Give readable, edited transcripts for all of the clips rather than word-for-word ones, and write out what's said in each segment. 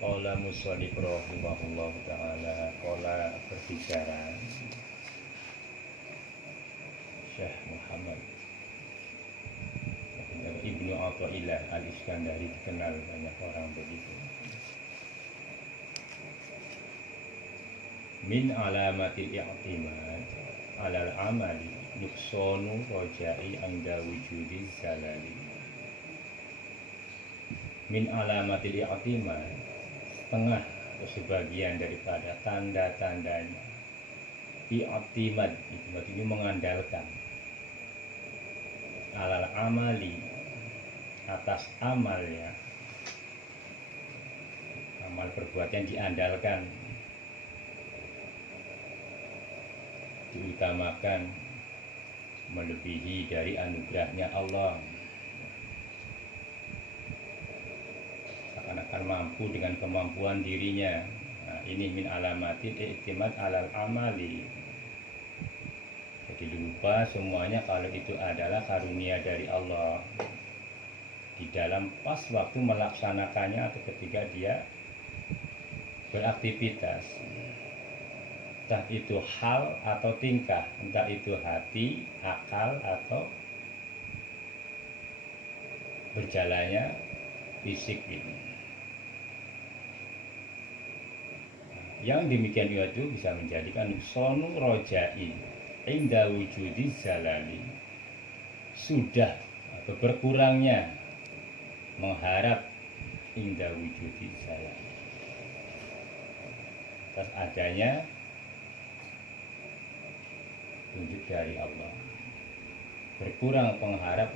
Qala musannif rahimahullah ta'ala, qala berbicara Syekh Muhammad Ibnu Athaillah Al-Iskandari, dikenal banyak orang begitu. Min alamatil i'timad alal amali nuksonu rojai anda wujudi zalali. Min alamatil i'timad, setengah atau sebagian daripada tanda-tandanya i'timad, itu mengandalkan alal amali, atas amalnya, amal perbuatan diandalkan, diutamakan, melebihi dari anugerahnya Allah, akan mampu dengan kemampuan dirinya. Nah, ini min alamatin i'timad alal amali. Jadi lupa semuanya kalau itu adalah karunia dari Allah di dalam pas waktu melaksanakannya atau ketika dia beraktivitas, entah itu hal atau tingkah, entah itu hati, akal, atau berjalannya fisik ini. Yang demikian itu bisa menjadikan sonu rojai inda wujudi zalali, sudah atau berkurangnya mengharap inda wujudi zalali, atas adanya tunjuk dari Allah. Berkurang pengharap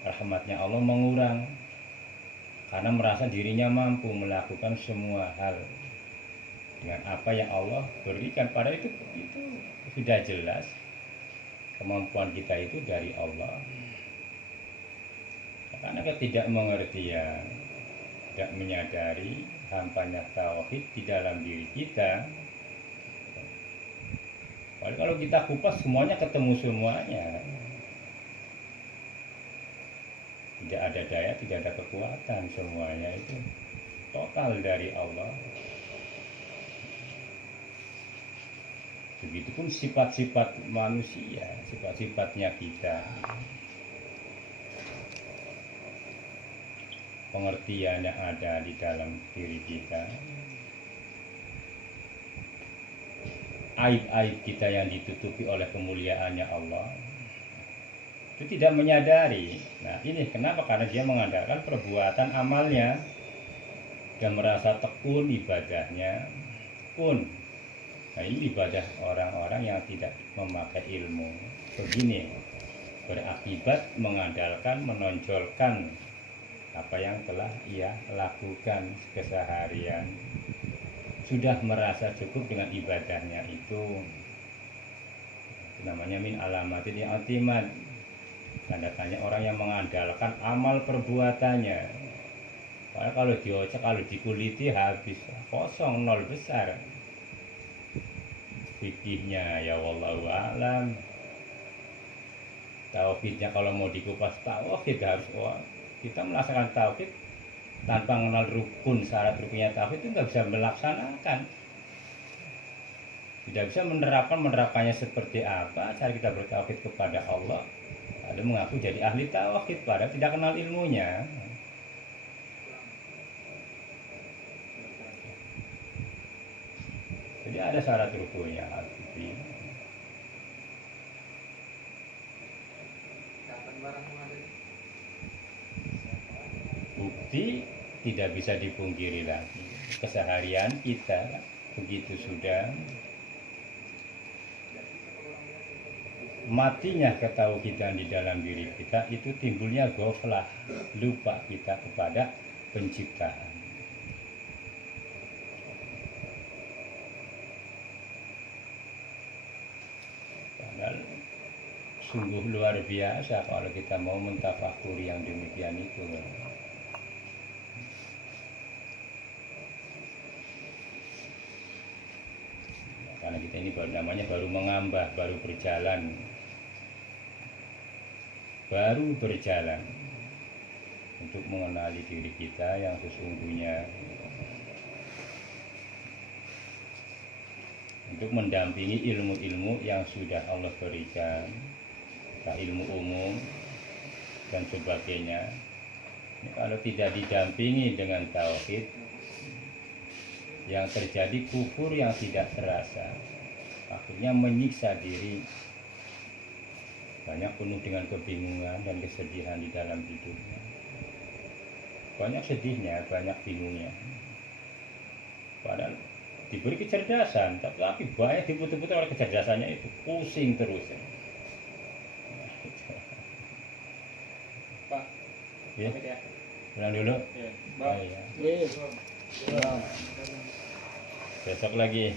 rahmatnya Allah mengurang karena merasa dirinya mampu melakukan semua hal dengan apa yang Allah berikan. Pada itu sudah jelas kemampuan kita itu dari Allah. Karena ketidakmengertian, tidak menyadari hampanya tauhid di dalam diri kita. Kalau kita kupas semuanya ketemu semuanya. Tidak ada daya, tidak ada kekuatan, semuanya itu total dari Allah. Begitupun sifat-sifat manusia, sifat-sifatnya kita, pengertian yang ada di dalam diri kita, aib-aib kita yang ditutupi oleh kemuliaannya Allah, itu tidak menyadari. Nah, ini kenapa? Karena dia mengandalkan perbuatan amalnya dan merasa tekun ibadahnya. Tekun. Nah, ini ibadah orang-orang yang tidak memakai ilmu. Begini, berakibat mengandalkan, menonjolkan apa yang telah ia lakukan keseharian. Sudah merasa cukup dengan ibadahnya itu namanya min alamatin i'timad. Tanda-tanya orang yang mengandalkan amal perbuatannya. Karena kalau diocek, kalau dikuliti habis, kosong, nol besar. Fikihnya ya wallahu a'lam. Tauhidnya kalau mau dikupas tauhid harus kita melaksanakan tauhid tanpa mengenal rukun, syarat rukunnya tauhid itu nggak bisa melaksanakan. Tidak bisa menerapkannya seperti apa cara kita bertauhid kepada Allah, lalu mengaku jadi ahli tauhid padahal tidak kenal ilmunya. Jadi ada syarat rukunnya. Bukti tidak bisa dipungkiri lagi. Keseharian kita begitu sudah matinya ketauhidan di dalam diri kita, itu timbulnya ghaflah, lupa kita kepada penciptaan. Padahal sungguh luar biasa kalau kita mau mentafakuri yang demikian itu. Karena kita ini baru mengambah, baru berjalan. untuk mengenali diri kita yang sesungguhnya, untuk mendampingi ilmu-ilmu yang sudah Allah berikan, ilmu umum dan sebagainya. Kalau tidak didampingi dengan tauhid, yang terjadi kufur yang tidak terasa, akhirnya menyiksa diri, banyak penuh dengan kebingungan dan kesedihan di dalam hidupnya. Banyak sedihnya, banyak bingungnya. Padahal diberi kecerdasan, tapi banyak diputar-putar oleh kecerdasannya itu, pusing terus. Pak, Ya, ya. pulang dulu. Ya, Oh, iya. Besok lagi.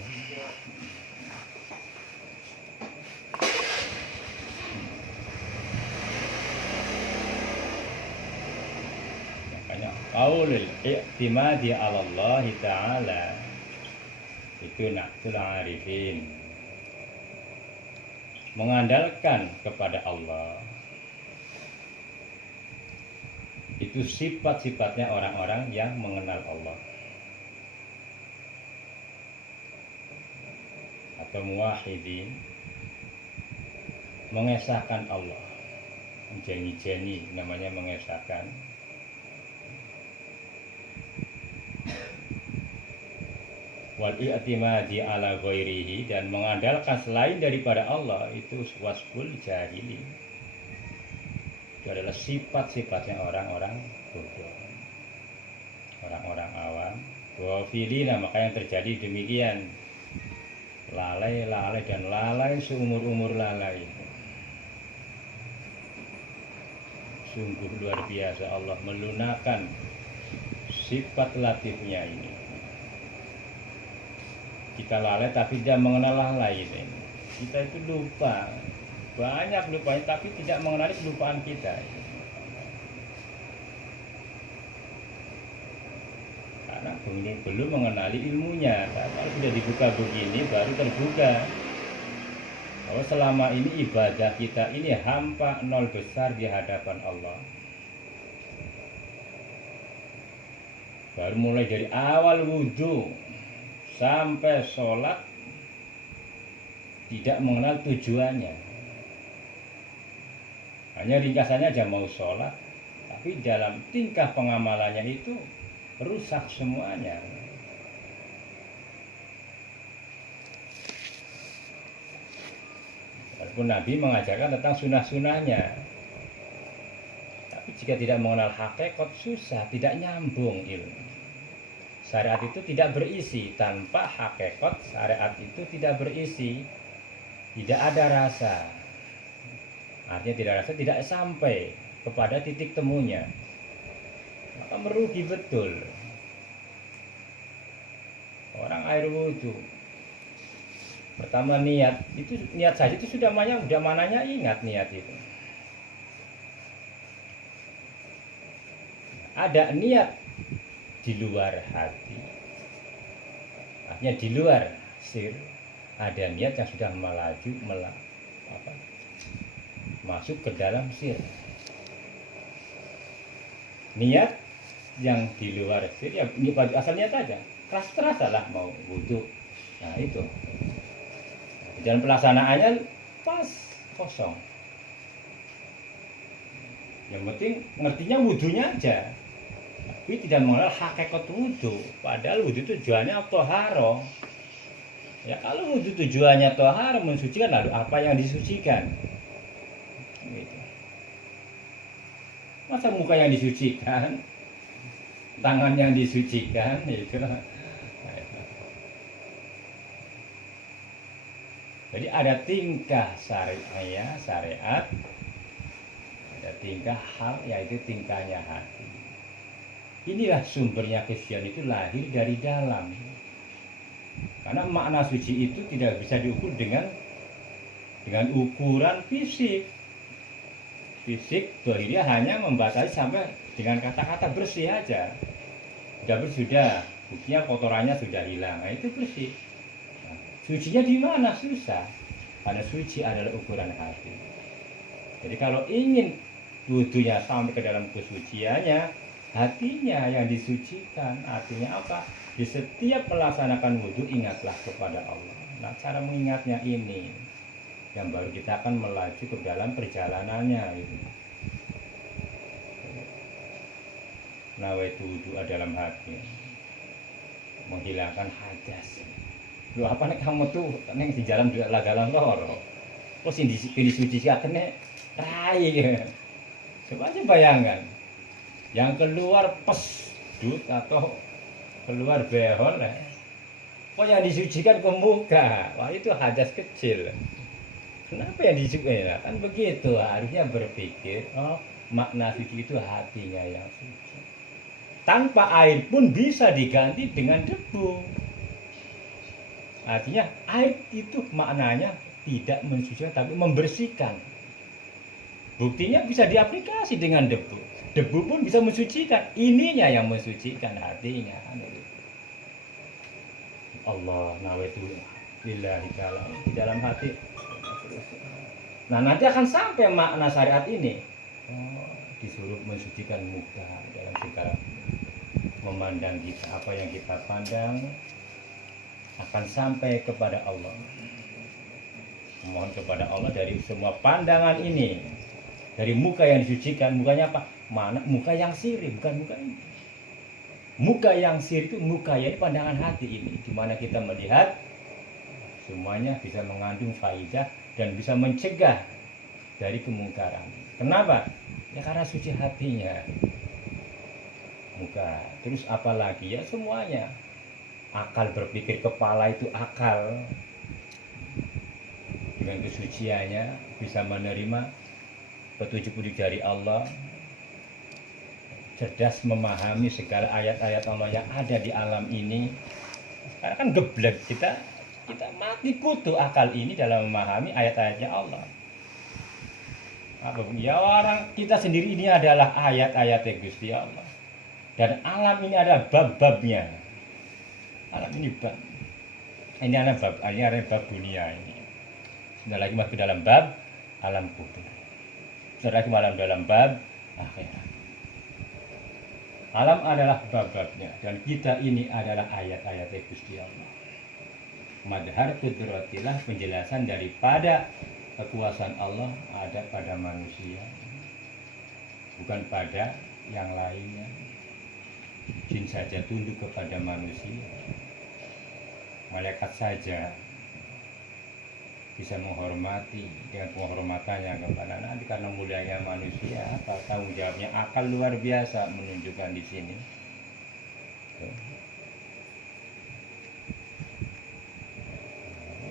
Makanya qaulul i'timadi 'ala Allah Ta'ala itu naqtul arifin, mengandalkan kepada Allah. Itu sifat-sifatnya orang-orang yang mengenal Allah atau muwahhidin, mengesahkan Allah, jeni-jeni namanya mengesahkan. Wal i'timadi ala ghairihi, dan mengandalkan selain daripada Allah, itu wasful jahili. Itu adalah sifat-sifatnya orang-orang bodoh, orang-orang awam, ghafilina. Maka yang terjadi demikian, lalai dan lalai seumur-umur lalai. Sungguh luar biasa Allah melunakkan sifat latifnya ini. Kita lalai tapi tidak mengenal lalai ini. Kita itu lupa, banyak lupanya, tapi tidak mengenali kelupaan kita. Karena belum mengenali ilmunya. Kalau sudah dibuka begini baru terbuka bahwa selama ini ibadah kita ini hampa, nol besar di hadapan Allah. Baru mulai dari awal wudhu sampai sholat tidak mengenal tujuannya. Hanya ringkasannya aja mau sholat, tapi dalam tingkah pengamalannya itu rusak semuanya. Walaupun Nabi mengajarkan tentang sunah-sunahnya, tapi jika tidak mengenal hakikat, susah, tidak nyambung ilmu. Syariat itu tidak berisi, tanpa hakikat syariat itu tidak berisi, tidak ada rasa. Artinya tidak rasa, tidak sampai kepada titik temunya, maka merugi betul. Orang air wudhu, pertama niat, itu niat saja itu sudah mananya ingat niat itu. Ada niat di luar hati, artinya di luar sir, ada niat yang sudah masuk ke dalam sir. Niat yang di luar sir, ya asal niat aja, keras lah mau wudhu. Nah itu, dan pelaksanaannya pas, kosong. Yang penting ngertinya wudhunya aja, tapi tidak mengenal hakikat wudhu. Padahal wudhu tujuannya toharo. Ya kalau wudhu tujuannya toharo, mensucikan, lalu apa yang disucikan? Gitu. Masa muka yang disucikan, tangan yang disucikan, gitu. Jadi ada tingkah syariat, ada tingkah hal, yaitu tingkahnya hati. Inilah sumbernya kesucian itu lahir dari dalam. Karena makna suci itu tidak bisa diukur dengan ukuran fisik. Fisik dohirnya hanya membatasi sampai dengan kata-kata bersih aja. Sudah, buktinya kotorannya sudah hilang. Nah, itu bersih. Nah, sucinya di mana? Susah. Karena suci adalah ukuran hati. Jadi kalau ingin wudhunya sampai ke dalam kesuciannya, hatinya yang disucikan. Artinya apa? Di setiap melaksanakan wudhu ingatlah kepada Allah. Nah, cara mengingatnya ini yang baru kita akan melaju ke dalam perjalanannya itu. Nawaitu wudhu dalam hati, menghilangkan hadas. Lu apa nih kamu tuh neng di jalan lagalan loro, terus ini suci kene rai. Coba aja bayangkan, yang keluar pes dut atau keluar behol, kok yang disucikan ke muka, wah itu hadas kecil. Kenapa yang disucikan? Kan begitu, harusnya berpikir, oh makna suci itu hatinya yang suci. Tanpa air pun bisa diganti dengan debu. Artinya air itu maknanya tidak mensucikan tapi membersihkan. Buktinya bisa diaplikasi dengan debu. Debu pun bisa mensucikan. Ininya yang mensucikan hatinya. Allah nawaitu lillahi ta'ala di dalam hati. Nah nanti akan sampai makna syariat ini. Oh, disuruh mensucikan muka dalam segala memandang kita, apa yang kita pandang akan sampai kepada Allah. Mohon kepada Allah dari semua pandangan ini, dari muka yang disucikan. Mukanya apa? Mana muka yang sirih, bukan muka ini. Muka yang sirih itu muka yang pandangan hati ini, di mana kita melihat semuanya bisa mengandung faidah dan bisa mencegah dari kemungkaran. Kenapa? Ya karena suci hatinya. Muka, terus apalagi ya semuanya. Akal berpikir, kepala itu akal dengan kesuciannya bisa menerima petunjuk dari Allah, cerdas memahami segala ayat-ayat Allah yang ada di alam ini. Karena kan geblek kita mati kutu akal ini dalam memahami ayat-ayatnya Allah. Ya orang kita sendiri ini adalah ayat-ayat Gusti Allah. Dan alam ini ada bab-babnya. Alam ini bab. Ini ada bab, ini ada bab dunia ini. Sudah lagi masuk dalam bab alam kubur. Sudah lagi malam dalam bab akhirat. Alam adalah bab-babnya dan kita ini adalah ayat-ayat Gusti Allah. Madhar qudratillah, penjelasan daripada kekuasaan Allah ada pada manusia, bukan pada yang lainnya. Jin saja tunduk kepada manusia, malaikat saja bisa menghormati dengan penghormatannya kepada nanti karena mulianya manusia. Apa tanggung jawabnya? Akal luar biasa menunjukkan di sini.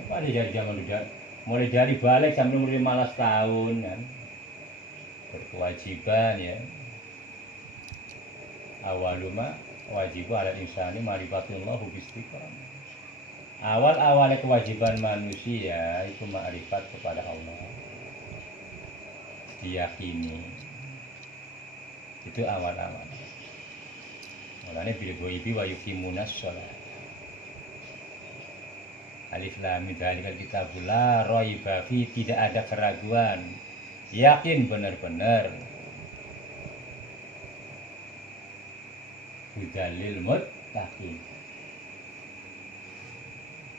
Pada dari zaman udah mulai dari balik sampai umur 15 tahun kan berkewajiban ya. Awaluma wajib ala insani ma'rifatullah bistiqamah. Awal-awalnya kewajiban manusia itu ma'rifat kepada Allah, diyakini. Itu awal-awal. Mulanya bil ghaibi wa yuqimunas shalah. Alif lam mim dzalikal kitabul la raiba fi, tidak ada keraguan. Yakin benar-benar. Hudalil muttaqin.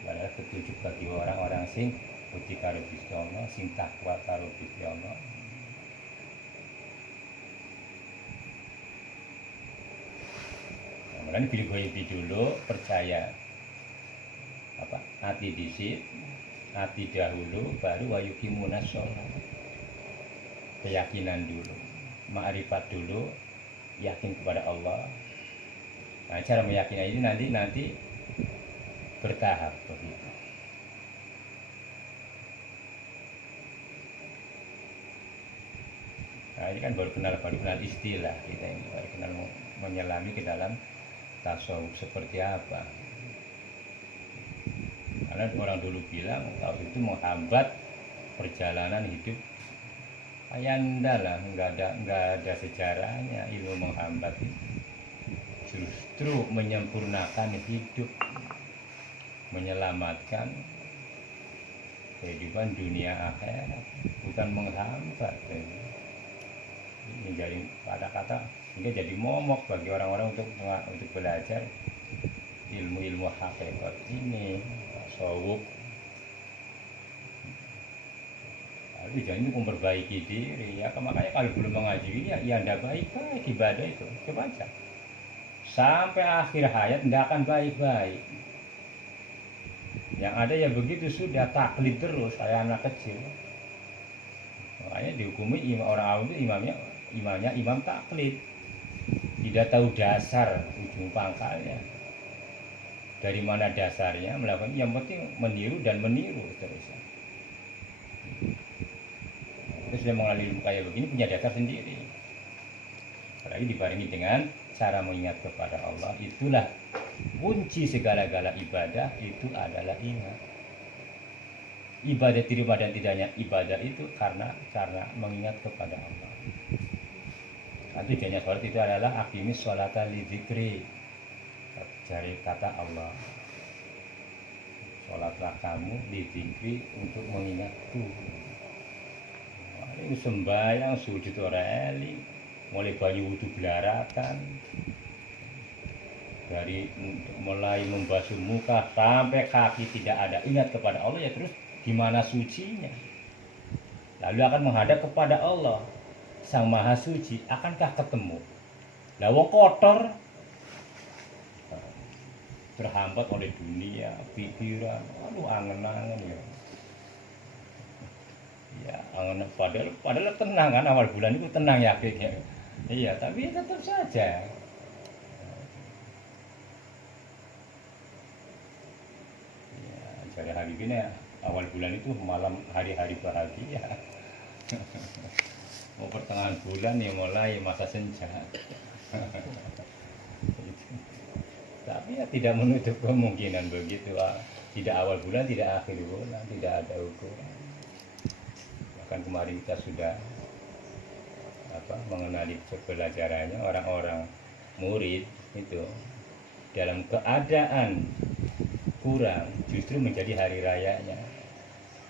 Adalah petunjuk bagi orang-orang sing wedi karo Gusti Allah, sing takwa karo Gusti Allah. Kemudian pilih ghaibi dulu, percaya apa? Hati disit, hati dahulu, baru wa yuqimunas shalah. Keyakinan dulu, ma'rifat dulu, yakin kepada Allah. Nah, cara meyakini ini nanti bertahap begitu. Nah, ini kan baru kenal istilah kita ini, baru kenal menyelami ke dalam tasawuf seperti apa. Karena orang dulu bilang kalau itu menghambat perjalanan hidup. Ayanda lah, nggak ada sejarahnya ilmu menghambat itu. Justru menyempurnakan hidup, menyelamatkan kehidupan dunia akhirat, bukan menghambat. Ini jadi pada kata sehingga jadi momok bagi orang-orang untuk belajar ilmu-ilmu hakikat ini, tasawuf. Tapi jangan untuk memperbaiki diri ya, makanya kalau belum mengaji ini ya anda baik-baik ibadah itu, coba aja sampai akhir hayat tidak akan baik-baik. Yang ada ya begitu, sudah taklid terus kayak anak kecil. Makanya dihukumi orang awam itu imamnya imam taklid, tidak tahu dasar ujung pangkalnya, dari mana dasarnya melakukan, yang penting meniru dan meniru terus. Itu sudah mengalami ilmu kayak begini, punya dasar sendiri. Apalagi dibarengi dengan cara mengingat kepada Allah, itulah kunci segala-gala ibadah, itu adalah ingat. Ibadah diterima dan tidaknya ibadah itu karena mengingat kepada Allah. Tujuannya sholat itu adalah aqimis sholata lidzikri, dari kata Allah, sholatlah kamu lidzikri, untuk mengingatku. Ini sembahyang sujud ora eli, mulai banyu wudu belaratan, dari mulai membasuh muka sampai kaki tidak ada ingat kepada Allah, ya terus gimana sucinya? Lalu akan menghadap kepada Allah Sang Maha Suci, akankah ketemu? Lah wong kotor, terhambat oleh dunia, pikiran, aduh angen-angen ya. Ya, padahal tenang kan, awal bulan itu tenang ya akhirnya. Iya, tapi tetap saja. Ya, jadi hari ini awal bulan itu malam hari-hari bahagia. Mau pertengahan bulan ya mulai masa senja. Tapi ya tidak menutup kemungkinan begitu. Tidak awal bulan, tidak akhir bulan, tidak ada ukuran. Kan kemarin kita sudah mengenali pelajarannya, orang-orang murid itu dalam keadaan kurang justru menjadi hari rayanya.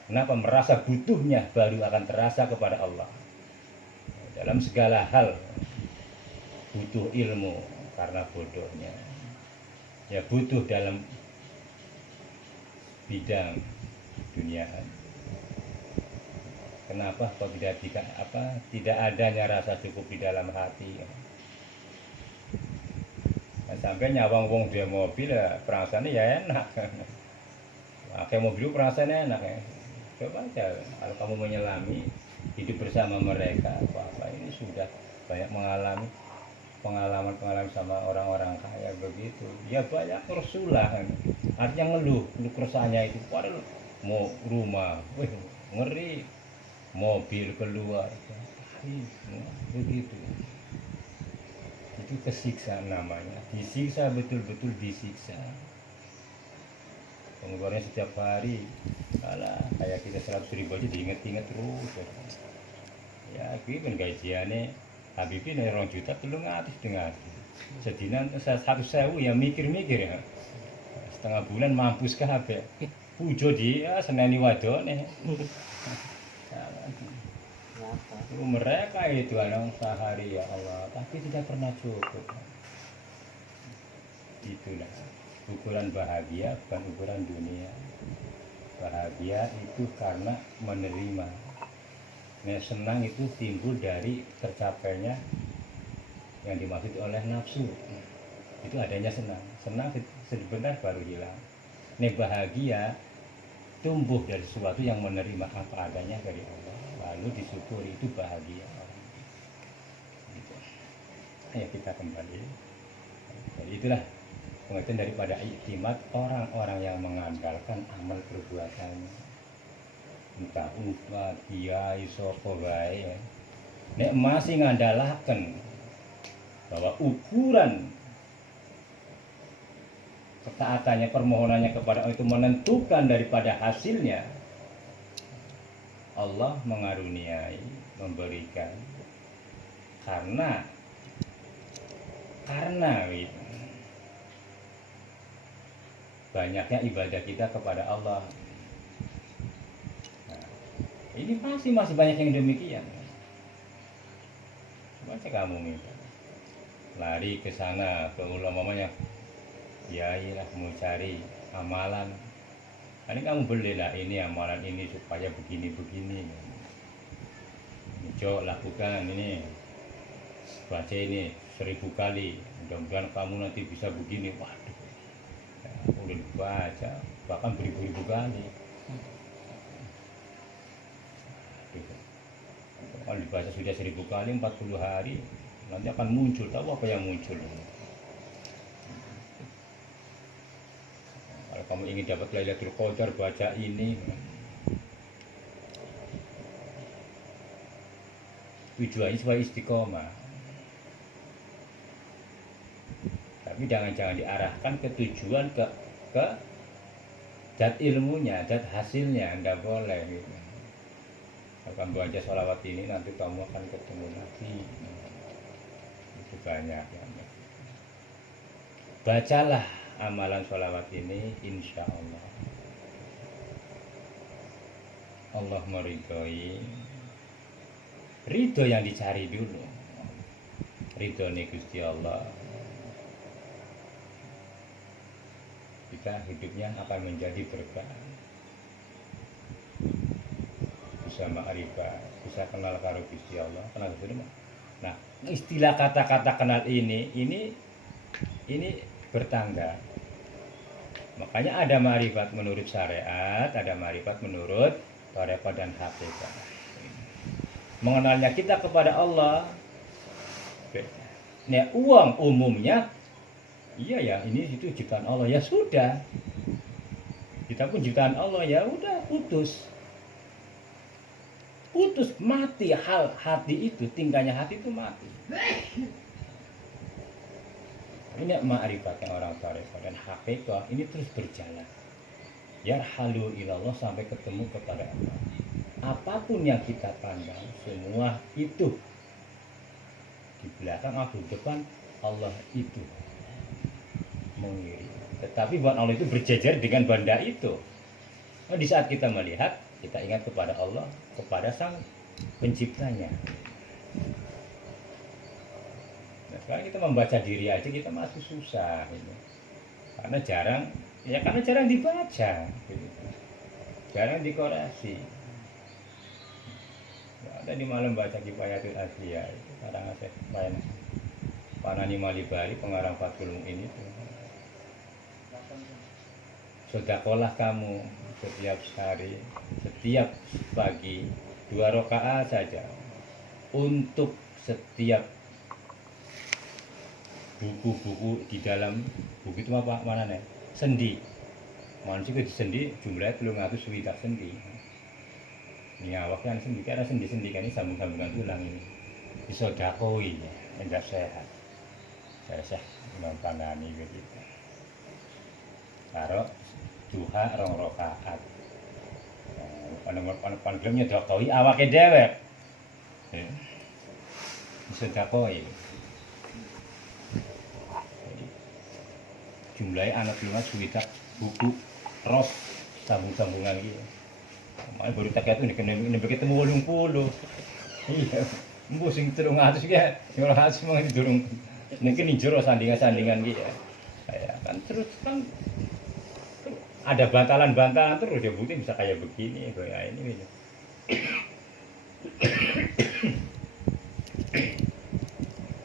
Kenapa? Merasa butuhnya baru akan terasa kepada Allah. Dalam segala hal butuh ilmu karena bodohnya. Ya butuh dalam bidang duniaan. Kenapa kok tidak adanya rasa cukup di dalam hati? Nah, sampai nyawang wong dia mobil ya perasaannya ya enak. Pakai mobil perasaannya enak ya. Coba aja kalau kamu menyelami hidup bersama mereka, apa ini sudah banyak mengalami pengalaman sama orang-orang kaya begitu. Ya banyak kerusuhan. Artinya ngeluh keresahannya itu, padahal mau rumah, ngeri. Mobil keluar, begitu. Itu kesiksa namanya, disiksa, betul-betul disiksa. Pengeluarannya setiap hari, kayak kita 100.000 aja diinget-inget terus. Ya, ini kan gajiannya Habibin 2 juta telung atis dengan sedinan 100.000 ya mikir-mikir ya. Setengah bulan mampus kabeh. Pujo dia seneni wadone. Mereka itu anak sehari ya Allah, tapi tidak pernah cukup. Itulah ukuran bahagia, bukan ukuran dunia. Bahagia itu karena menerima. Nah, senang itu timbul dari tercapainya yang dimaksud oleh nafsu. Itu adanya senang. Senang sebentar baru hilang. Nah, bahagia tumbuh dari sesuatu yang menerima apa adanya dari Allah, lalu disyukuri, itu bahagia. Gitu. Ayo kita kembali. Jadi itulah pengertian daripada iktimat, orang-orang yang mengandalkan amal perbuatannya. Entah ustaz, kiai, sapa wae. Nek masih ngandalaken bahwa ukuran ketaatannya, permohonannya kepada Allah itu menentukan daripada hasilnya, Allah mengaruniai, memberikan karena banyaknya ibadah kita kepada Allah. Nah, ini masih banyak yang demikian. Baca kamu minta. lari ke sana ke ulamanya, kiai lah mau cari amalan. Ini kamu belilah ini amalan ini supaya begini-begini. Coba lakukan ini, baca ini 1000 kali, mudah-mudahan kamu nanti bisa begini. Waduh, ya, udah dibaca bahkan beribu-ribu kali. Kalau dibaca sudah 1000 kali 40 hari, nanti akan muncul. Tahu apa yang muncul? Kalau kamu ingin dapat Lailatul Qadar, baca ini. Tujuannya supaya istiqomah. Tapi jangan diarahkan ke tujuan, ke zat ilmunya, zat hasilnya, enggak boleh gitu. Kalau kamu baca sholawat ini nanti kamu akan ketemu Nabi. Itu banyak ya. Bacalah amalan sholawat ini, insya Allah Allah meridhoi. Ridho yang dicari dulu, ridho nih Gusti Allah. Kita hidupnya akan menjadi berkah, bisa ma'rifah, bisa kenal karo Gusti Allah, kenal Gusti Allah. Nah, istilah kata-kata kenal ini bertangga. Makanya ada ma'rifat menurut syariat, ada ma'rifat menurut tarekat dan hakikat. Mengenalnya kita kepada Allah. Nah, uang umumnya, iya ya, ini itu ciptaan Allah, ya sudah. Kita pun ciptaan Allah, ya udah, putus mati. Hal hati itu, tingkahnya hati itu mati. Ini ma'rifatnya orang tarekat dan hakikat ini terus berjalan. Ya halu ilallah sampai ketemu kepada Allah. Apapun yang kita pandang, semua itu di belakang atau depan Allah itu mengiring. Tetapi bukan Allah itu berjejer dengan benda itu. Nah, di saat kita melihat, kita ingat kepada Allah, kepada Sang Penciptanya. Nah, sekarang kita membaca diri aja kita masih susah gitu. Karena jarang dibaca gitu. Jarang dikorasi. Ada di malam baca Kifayatul Asliya itu kadang saya Panani Malibari pengarang Fathul Mu'in itu. Sedekahlah kamu setiap hari, setiap pagi 2 rakaat saja untuk setiap buku-buku di dalam buku itu apa mana nih? Sendi. Manusia di sendi jumlahnya 300 sendi. Ini awaknya sendi, karena sendi-sendi kan ini sambung-sambungan tulang ini disodakoi, enggak sehat. Saya mempanani begitu. Karo duha 2 rakaat. Pan-pan-pan-pangelnya dakoi awake dewek. Disodakoi. Jumlahnya anak 5 buku ros sambung-sambungan gitu. Makanya baru tak itu ini ketemu 80. Iya, embuh sing 300 ki, 300 mung durung. Niki njero sandingan-sandingan ki ya. Kayak kan terus kan ada bantalan-bantalan terus ya bukti bisa kayak begini, kayak ini gitu.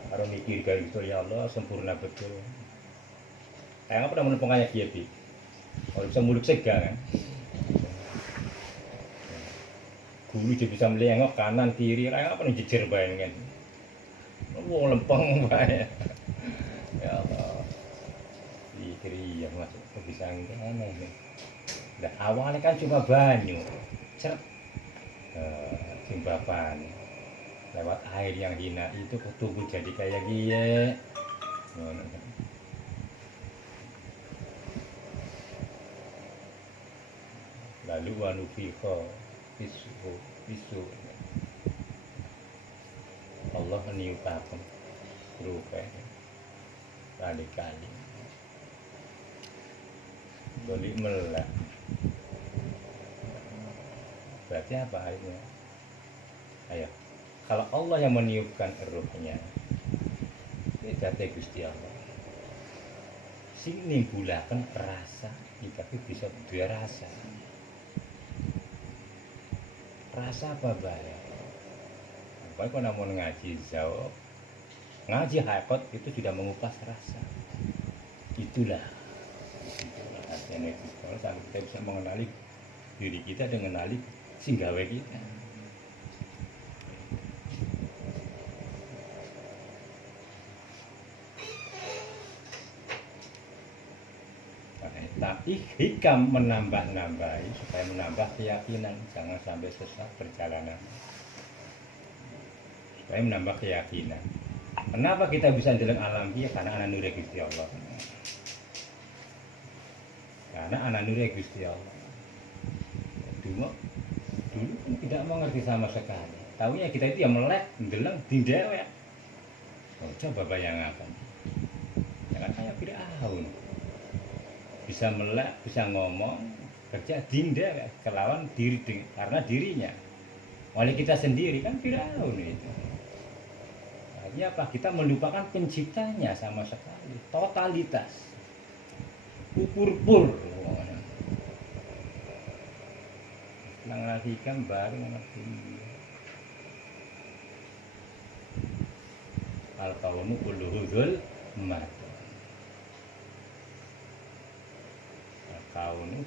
Kalau mikir kayak gitu ya Allah sempurna betul. Kayak apa namanya pengaya kiai. Kalau bisa muluk sega kan. Guru juga bisa melengok kanan kiri, kayak apa nih jejer bayangan. Wong lempeng bae. Ya Allah. Kiri ya Mas, bisa ngene. Nah, awalnya kan cuma banyu. Cek. Timbapan. Lewat air yang hina itu tumbuh jadi kayak gini. Lalu wanufiqo isu Allah meniupakan rupa kali-kali boleh melak. Berarti apa artinya? Ayo, kalau Allah yang meniupkan ruhnya, dadi Gusti Allah. Sing nimbulaken rasa, tapi bisa duwe rasa. Rasa apa bae? Baik kok namun ngaji jauh, ngaji hakikat itu sudah mengupas rasa. Itulah artinya Gusti Allah, sampai kita bisa mengenali diri kita dan mengenali sing gawe kita. Tapi hikam menambah-nambahi supaya menambah keyakinan, jangan sampai sesat perjalanan. Supaya menambah keyakinan. Kenapa kita bisa ndeleng alam dia? Karena ana nure Gusti Allah. Karena ana nure Gusti Allah. Dulu pun tidak mengerti sama sekali. Taunya kita itu yang melek, ndeleng, dindewek. Coba bayangkan. Jangan kayak Firaun. Bisa melek, bisa ngomong, kerja dinda kelawan diri karena dirinya. Oleh kita sendiri kan Firaun itu. Artinya apa? Kita melupakan penciptanya sama sekali, totalitas. Pur. Mengartikan baru mengerti. Al-qawmu kulluhu dzulmat.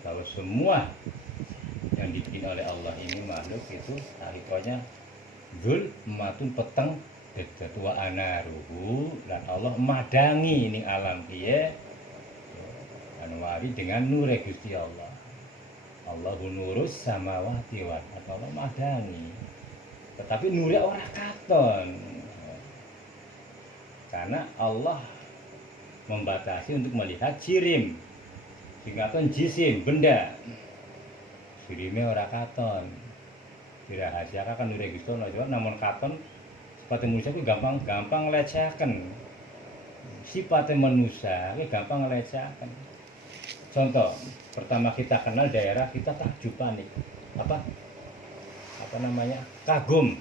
Kalau semua yang dibikin oleh Allah ini makhluk itu hakikatnya zulmatun peteng wa anaruhu, dan Allah madangi ini alam dia anwari dengan nur Gusti Allah. Allahu nurus samawati wal ardh, Allah madangi. Tetapi nurnya ora katon. Karena Allah membatasi untuk melihat jirim. Singkaton jisim, benda. Jirimnya ora katon. Dirahasiakan kan nure Gusti Allah, namun katon sifat manusia itu gampang lecehkan. Sifat manusia itu gampang lecehkan. Contoh, pertama kita kenal daerah, kita takjub panik. Apa namanya? Kagum.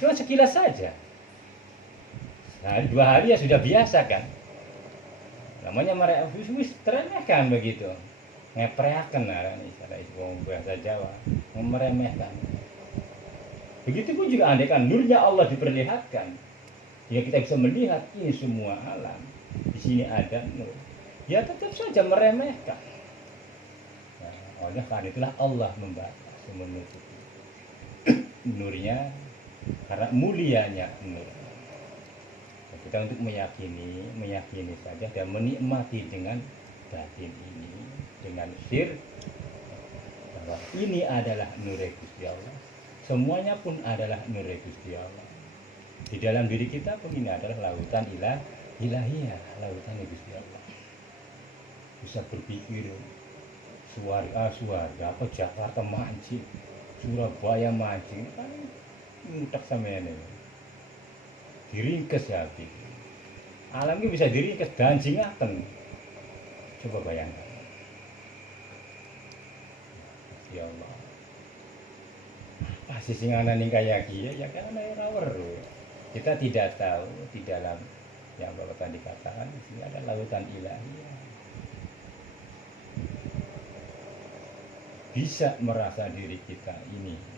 Cuma sekilas saja. Sehari 2 hari ya sudah biasa kan. Namanya mereka wis teremehkan begitu. Ngepreaken istilah bahasa Jawa, meremehkan. Begitu pun juga andai kan nurnya Allah diperlihatkan, ya kita bisa melihat ini semua alam. Di sini ada nur. Ya tetap saja meremehkan. Nah, oleh karena itulah Allah membatasi, menutupi nurnya karena mulianya nur. Kita untuk meyakini saja dan menikmati dengan batin ini, dengan sir bahwa ini adalah nur Gusti Allah. Semuanya pun adalah nur Gusti Allah. Di dalam diri kita pun ini adalah lautan ilahiyah, lautan Gusti Allah. Bisa berpikir suarga apa Jakarta mancing, Surabaya mancing, kan mutak sama ini. Diringkes hati. Alam ini bisa diringkes dan jingaken. Coba bayangkan. Ya Allah. Pasti sing ana ning kaya kiye ya karena ora weruh. Kita tidak tahu di dalam yang Bapak tadi katakan di sini ada lautan ilahiyah. Bisa merasa diri kita ini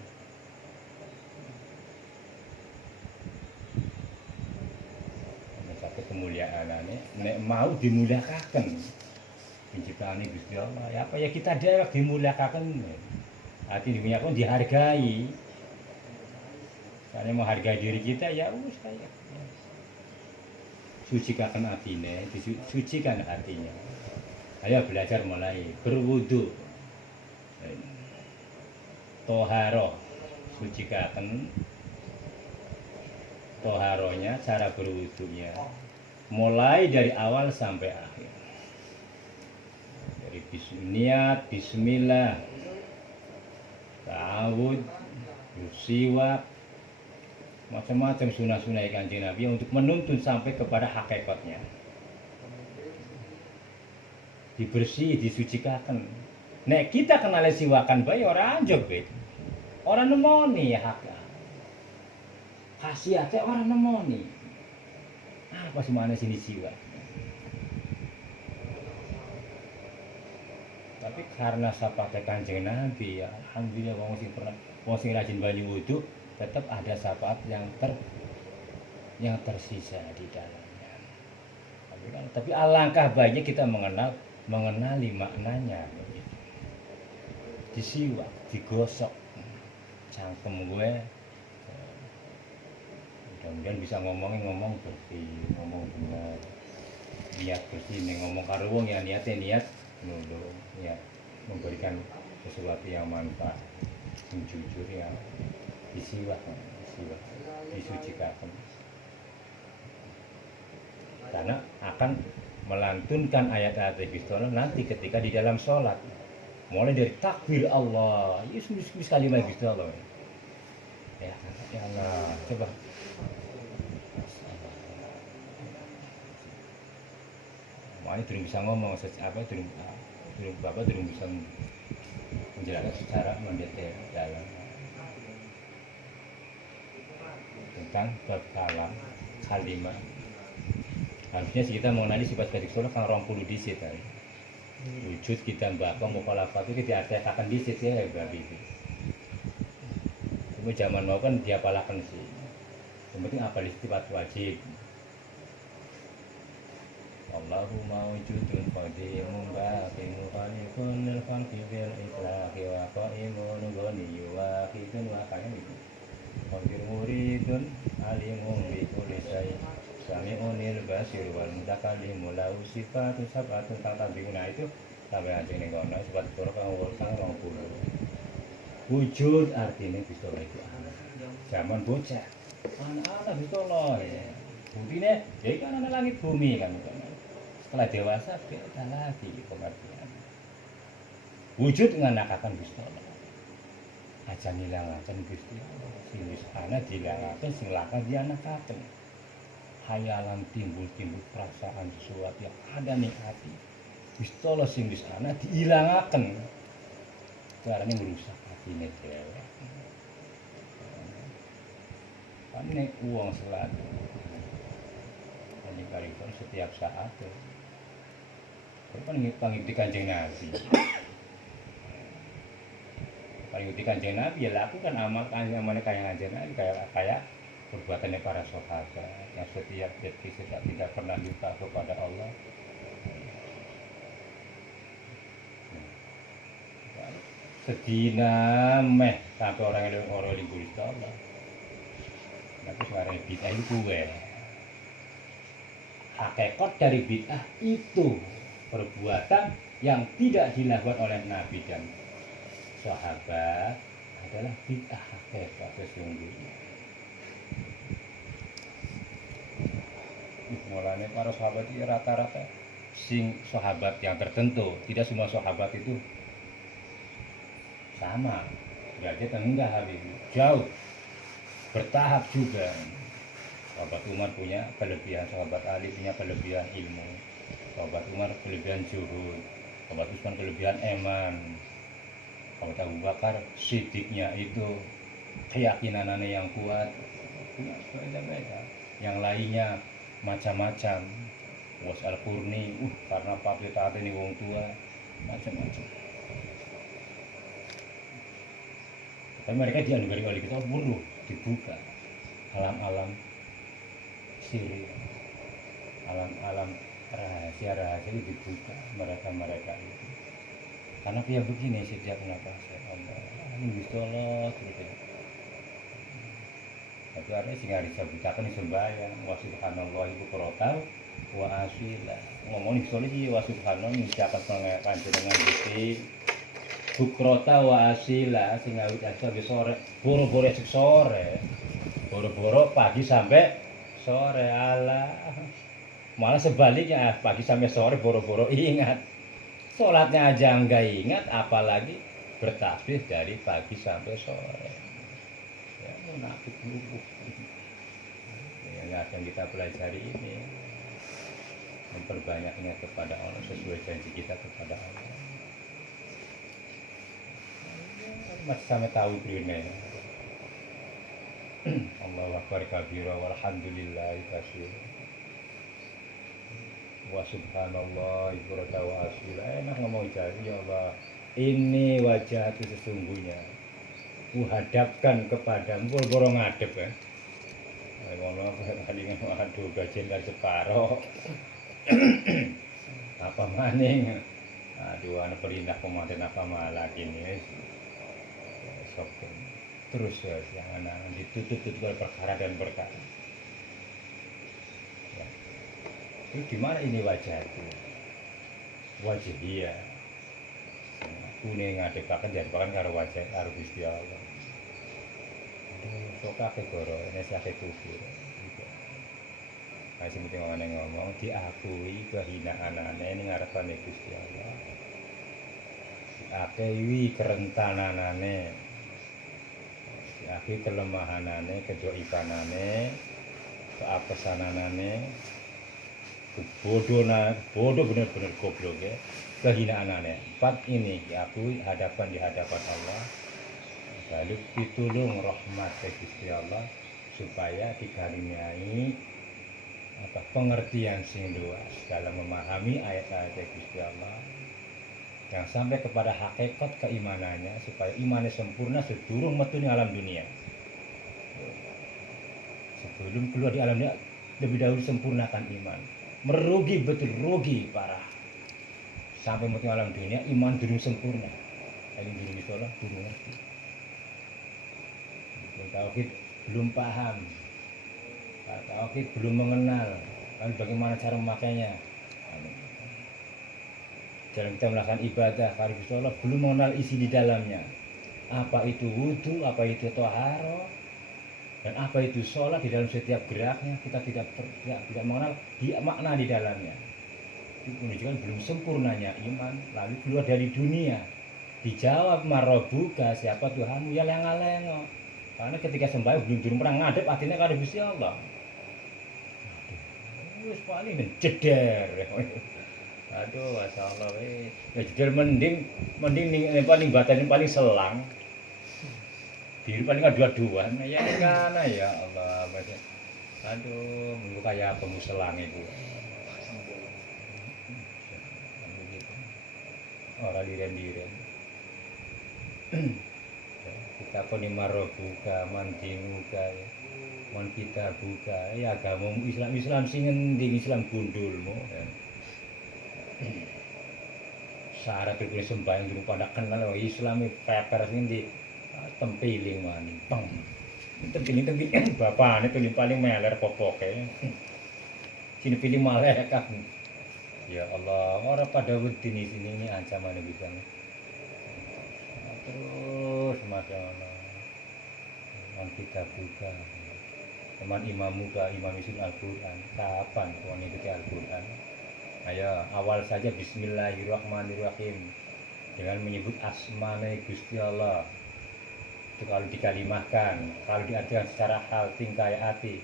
kemuliaannya, nek mau dimuliakan penciptaan Gusti Allah. Ya apa ya kita dia dimuliakan, hati dimuliakan dihargai. Karena mau hargai diri kita ya wis kayak sucikan hatinya, disucikan hatinya. Ayo belajar mulai berwudu, toharoh, sucikan toharonya, cara berwudunya. Mulai dari awal sampai akhir. Dari niat, bismillah, ta'awud, siwak, macam-macam sunah-sunah Kanjeng Nabi untuk menuntun sampai kepada hakikatnya. Dibersih, disucikan. Nek kita kenal siwakan bae ora anjog bae. Ora nemoni hak. Khasiate ora nemoni. Apa sih mana sini siwak? Tapi karena saya pakai Kanjeng Nabi, ya alhamdulillah wong sing rajin banyu wudu tetap ada syafaat yang tersisa di dalamnya. Tapi alangkah baiknya kita mengenali maknanya. Disiwak, digosok cangkem gue, mudah-mudahan bisa ngomong bersih, ngomong benar, niat bersih, ngomong karo wong ya niatnya niat nulung, ya memberikan sesuatu yang manfaat, yang jujur, yang disiwak, disucikan, karena akan melantunkan ayat-ayat Gusti Allah nanti ketika di dalam sholat, mulai dari takbir Allah, Yesus kalimat Gusti Allah, ya Allah, coba makanya belum bisa ngomong belum bisa menjelaskan secara mendetail dalam tentang bab kalam kalimat. Harusnya kita mengenali sifat batik sholat kan 20 disit tadi. Wujud kita mbak mukhalafat itu tidak akan disit ya babi itu. Cuma zaman mau kan diapalakan sih. Yang penting apa sifat wajib. Allahumma wujudun qadimun baqimun khaliqun al-khalqi bil itlaqi wa qa'imun ghaniyyu wahidun wa qayyum qadir muridun alimun bi kulli syai' sami'unil basir wal mutakallimu lahu sifatun sab'atun tatabina itu sampai aja ning kono sifat surah kang 20. Wujud artinya bisa itu anak zaman bocah anak bisa loh ya. Buktinya ya kan anak langit bumi kan. Setelah dewasa beda lagi pengertian. Wujud nganakaken Gusti Allah. Aja nilangaken Gusti Allah. Sing wis ana dilangaken, sing lakon dianakaken. Hayalan timbul perasaan sesuatu yang ada ning ati. Gusti Allah sing wis ana diilangaken. Carane ngrusak atine dhewe. Ane uang selalu. Ini kali setiap saat. Kan pangikuti Kanjeng Nabi. Pangikuti Kanjeng Nabi ya lakukan amal Kanjeng Nabi kayak perbuatannya para sahabat yang setiap detik tidak pernah lupa kepada Allah. Sedina meh sampai orang libur Allah. Tapi sekarang bid'ah itu gue. Hakikat dari bid'ah itu perbuatan yang tidak dilakukan oleh Nabi dan sahabat adalah bid'ah hakikat sesungguhnya. Mulanya para sahabat itu rata-rata sing sahabat yang tertentu, tidak semua sahabat itu sama. Berarti enggak habis jauh bertahap juga. Sahabat Umar punya kelebihan, sahabat Ali punya kelebihan ilmu, sahabat Umar kelebihan zuhud, sahabat Utsman kelebihan eman, sahabat Abu Bakar sidiknya itu keyakinannya yang kuat, punya beda-beda. Yang lainnya macam-macam. Was Al-Qurni, karena papi taat ini wong tua, macam-macam. Tapi mereka dianugerahi oleh kita buruh, dibuka alam-alam siri, alam-alam rahasia-rahasia itu dibuka mereka itu. Karena dia begini setiap nafas Allah, ini Gusti Allah gitu. Tapi artinya sing harus disebutaken sembahyang wa subhanallah ibu korotau wa asila. Ngomong Gusti Allah iki wa subhanallah ngucapaken panjenengan Gusti bukrota wa asila sing awit sampai sore, boro-boro esuk sore, boro-boro pagi sampai sore. Allah, malah sebaliknya pagi sampai sore boro-boro ingat, sholatnya aja enggak ingat, apalagi bertasbih dari pagi sampai sore. Ya munafik dulu. Yang akan kita pelajari ini memperbanyaknya kepada Allah sesuai janji kita kepada Allah. Masih sampai tahu ini. Allahu akbar kabira walhamdulillahi katsira. Wa subhanallah ibrata wa asila. Enak ngomong jadi ya Allah. Ini wajahku sesungguhnya. Kuhadapkan kepadamu boro ngadep ya. Ngono kali waduh gajian kan separo. Apa maning? Aduh ana perintah komandan apa malah gini wis. Sok terus ya jangan ditutup perkara dan perkara. Ya. Itu gimana ini wajahku? Wajah iya. Kuning ngadepaken janpakan karo wajah karo Gusti Allah. Sok akeh goro, nek akeh kubur. Masih penting ngomong diakui kehinaan-anane ning ngarepane Gusti Allah. Diakui kerentananane. Diakui kelemahanane, kedoifanane, keapesananane, bodoh bener-bener goblok ya. Kehinaanane. Empat ini diakui di hadapan Allah. Lalu ditulung rahmat Gusti Allah supaya dikaruniai pengertian sing luas dalam memahami ayat-ayat Gusti Allah yang sampai kepada hakikat keimanannya supaya imannya sempurna sedurung metu ning alam dunia. Sebelum keluar di alam dunia lebih dahulu sempurnakan iman. Merugi betul rugi parah. Sampai metu alam dunia iman durung sempurna. Ini durung ditolak durung ngerti. Tauhid belum paham, tauhid belum mengenal, lalu bagaimana cara memakainya. Dalam kita melakukan ibadah, kalau Gusti Allah belum mengenal isi di dalamnya. Apa itu wudu, apa itu thaharah, dan apa itu sholat di dalam setiap geraknya kita tidak mengenal makna di dalamnya. Itu menunjukkan belum sempurnanya iman. Lalu keluar dari dunia, dijawab marobuka siapa Tuhanmu ya lenga-lengo. Karena ketika sembahyang belum pernah ngadep artinya karo Gusti Allah. Wis paling jeder. Aduh, masyaallah wis. Ya jeder mending ning paling badan paling selang. Diri paling adu-aduan. Ya kan ya Allah. Aduh, mengko kaya apa muselang itu. Ora liren-liren. Kita pun marobuka mandinuka mon kita buka ya agamamu Islam sing ngendi Islam gundulmu ya. Syarat berkulit sembahyang durung pada kenal Islam peper sing di tempiling maning peng tempiling bapane paling meler popoke sini pilih malaikat ya Allah ora pada wedi sini ancaman bisa terus Masya Allah kita buka teman imamuka imam isul Al-Quran kapan kau mengikuti Al-Quran ayo awal saja Bismillahirrahmanirrahim dengan menyebut asma-Nya Gusti Allah itu kalau dikalimahkan kalau diartikan secara hal tingkah hati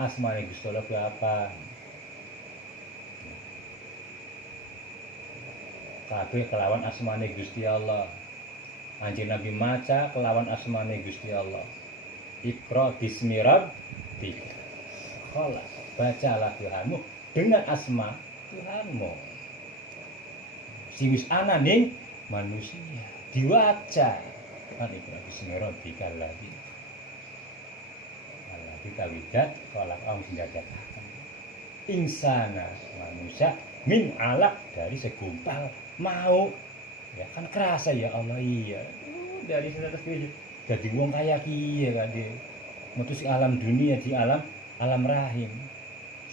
asma-Nya Gusti Allah itu apa kabeh kelawan asma-Nya Gusti Allah Anjing Nabi maca kelawan asma-Nya Gusti Allah. Iqra bismi rabbika. Khalaq. Bacalah Tuhanmu dengan asma Tuhanmu. Si wis ana ning manusia diwaca. Kan Iqra bismi rabbika alladzi. Alladzi tawidat khalaq senjata. Insana manusia min alaq dari segumpal mau ya kan kerasa ya Allah iya dari sana jadi wong kaya kiye kan dia metu si alam dunia di alam rahim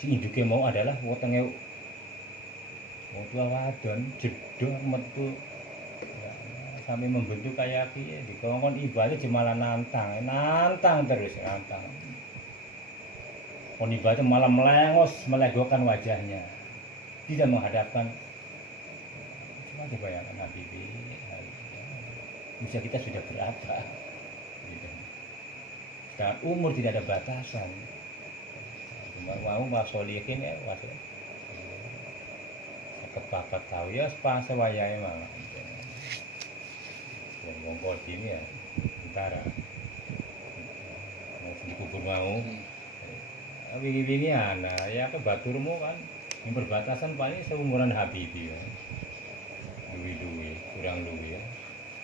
si induke mau adalah wetenge wong tua wadon jedor metu ya, sampai membentuk kaya kiye dikongkon ibadah malah nantang terus nantang kon ibadah malah melengos melegokan wajahnya tidak menghadapkan coba bayangkan Habibie usia kita sudah berapa gitu. Sekarang umur tidak ada batasan mau solihin ya kepapat tahu ya sepasa wayai malah yang ngongkol ini ya utara mau dikubur mau wingi-wingi ana ya apa baturmu kan Yang perbatasan paling seumuran Habibie ya. Luwi-luwi, kurang luwi ya.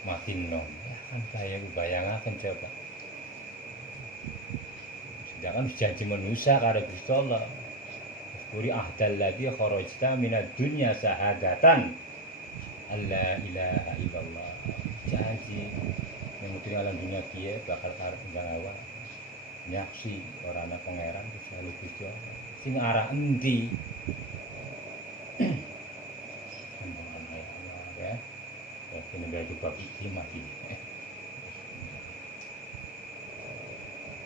Makin nom. Ya, kan saya bayangkan coba. Sedangkan janji manusia karo Gusti Allah. Kuri ahdal ladzi kharajta minad dunya syahadatan alla ilaha illallah. Janji yang mesti alam dunia kiye bakal arep gawa. Nyaksi ora ana pangeran selalu Gusti Allah. Sing arah endi? Ya. Ini berarti bab iki mati.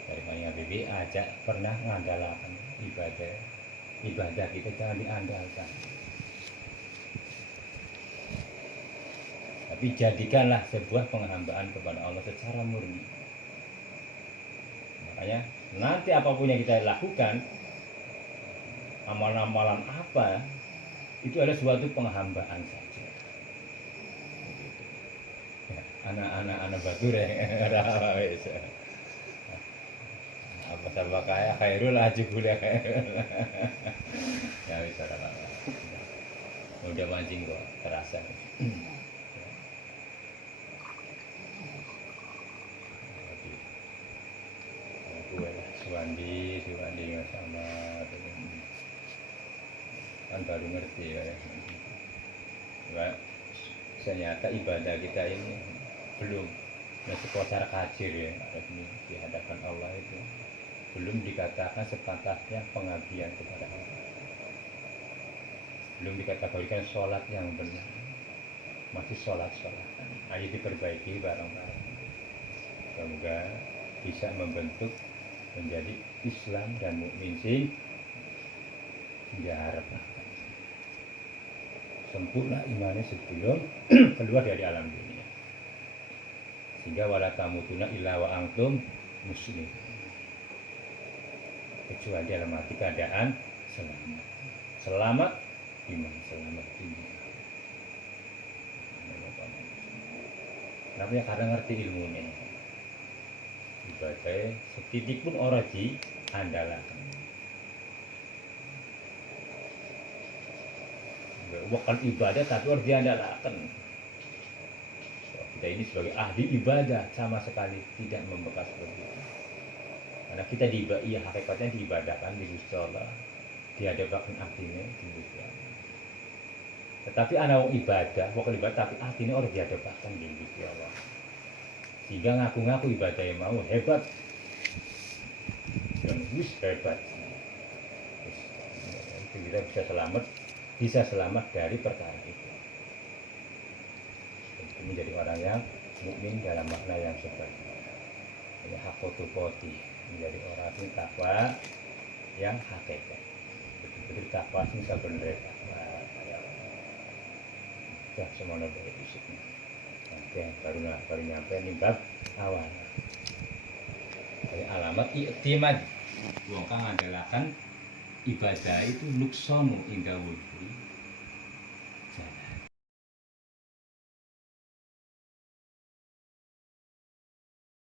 Dari banyak BB aja pernah ngandalkan ibadah kita jangan diandalkan, tapi jadikanlah sebuah penghambaan kepada Allah secara murni. Makanya nanti apapun yang kita lakukan, amalan-amalan apa, itu ada suatu penghambaan saja. Anak-anak batur ya, ada apa wes. Apa sama kaya khairul aja kuliah ya bisa lah udah mancing kok terasa gue lah Suwandi nggak sama kan baru ngerti ya. Ternyata ibadah kita ini belum seputar kacir ya di hadapan Allah itu belum dikatakan sepantasnya pengabdian kepada Allah, belum dikategorikan sholat yang benar, masih sholat. Ayo diperbaiki bareng-bareng, semoga bisa membentuk menjadi Islam dan mukmin sing diharap sempurna imannya sebelum keluar dari alam dunia, sehingga wala tamutuna illa wa antum muslim, kecuali dalam arti keadaan selamat iman, selamat dunia. Kenapa ya? Karena ngerti ilmunya. Ibadah setitik pun orang diandalkan. Bukan ibadah tapi harus diandalkan. Kita ini sebagai ahli ibadah sama sekali tidak membekas begitu. Karena kita hakikatnya diibadahkan di Gusti Allah, dihadapkan artinya di Gusti Allah. Tetapi anak ibadah, bukan ibadah tapi artinya orang dihadapkan di Gusti Allah. Sehingga ngaku-ngaku ibadah yang mau hebat dan hebat. Kita bisa selamat dari perkara itu. Itu menjadi orang yang mukmin dalam makna yang sebaik. Ini hakotu koti, menjadi orang yang takwa yang hakikat. Betul-betul takwa sing sebenarnya takwa. Ya semuanya dari fisiknya. Oke, baru nyampe nih bab awal. Jadi alamat i'timad. Wong kang andalaken ibadah itu nuksomu indah wudhu